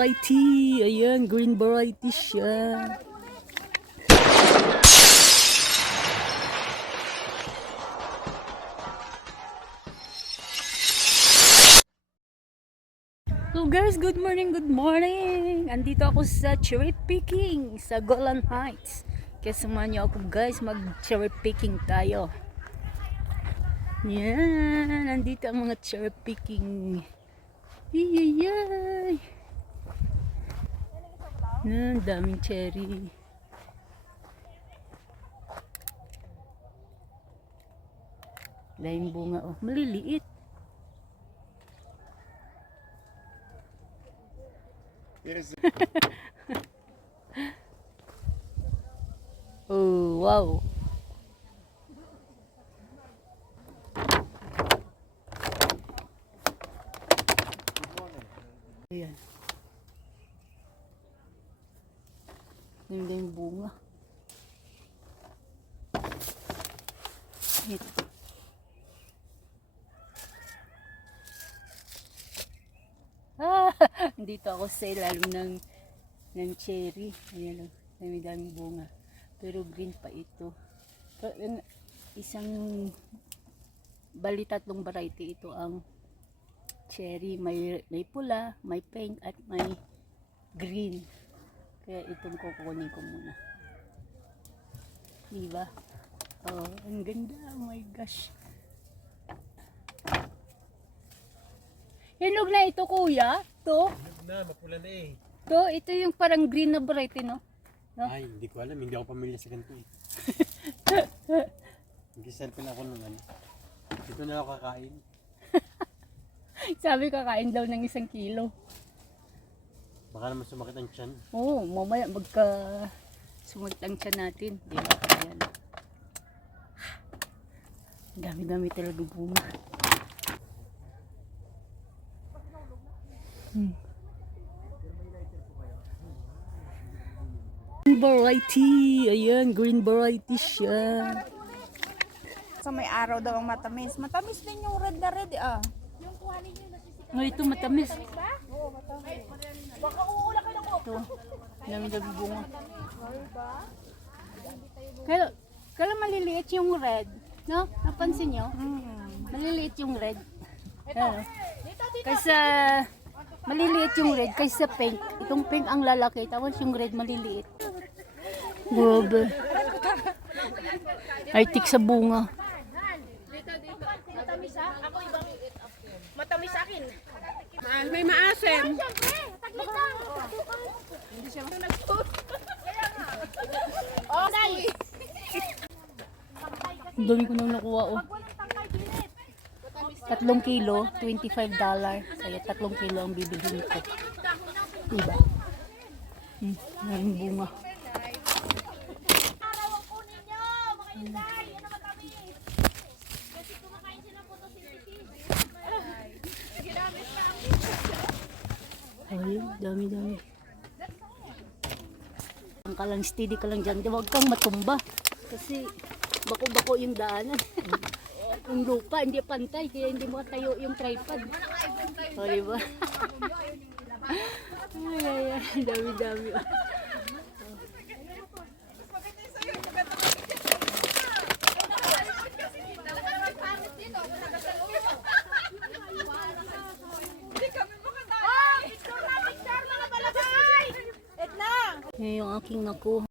variety. Ayan, green variety siya. So guys, good morning, good morning. Andito ako sa cherry picking sa Golan Heights. Kaya samahan niyo ako guys, mag cherry picking tayo. Yan, andito ang mga cherry picking. Iyayay. Yan, daming cherry. Daming bunga oh, maliliit. Oh, wow. Ayan. Ganda yung bunga. Ito. Dito ako sa ilalim ng cherry. Ayan o, dami-daming bunga. Pero green pa ito. Isang bali tatlong variety ito ang cherry. May pula, may pink at may green. Kaya itong kukunin ko muna. Diba? Oh, ang ganda. Oh my gosh. Hinog na ito, kuya. To. Hinog na, mapula na eh. To, ito yung parang green na variety, no? Ay, hindi ko alam. Hindi ako pamilya sa ganito eh. Nag-cellphone ako nung ano. Ito na ako kakain. Sabi kakain daw ng 1 kilo. Baka naman sumakit ang tiyan. Oo, mamaya magka sumakit ang tiyan natin. Diba? Ayan. Dami-dami talaga bunga. Green variety. Ayan, green variety siya. Sa may araw daw ang matamis. Matamis din yung red na red ah. Oh, ito matamis. Oo, matamis. Baka uula ka lang mo. Ito, dami-dami bunga. Kaya maliliit yung red. No? Napansin nyo? Maliliit yung red. Ayan. Kaysa maliliit yung red kaysa pink. Itong pink ang lalaki, tapos yung red maliliit. Grabe. Ay, tik sa bunga. Matamis ah? Ako ibang matamis sa akin. May maasim. Hindi siya nag-post. Oh, dali. Ang dami ko nang nakuha oh. 3 kilo, $25. Kaya 3 kilo ang bibilhin ko. Diba? Maraming bunga. Araw ang kunin nyo, mga inday. Yan ang matamis. Kasi kumakain sila ng photosynthesis. Ginamit pa ang Ayun, dami-dami. Ang ka lang, steady ka lang dyan. Huwag kang matumba. Kasi bako-bako yung daanan. Yung lupa, hindi pantay. Kaya hindi mo tayo yung tripod. O, diba? Ay, dami-dami. Yan yung aking nakuha.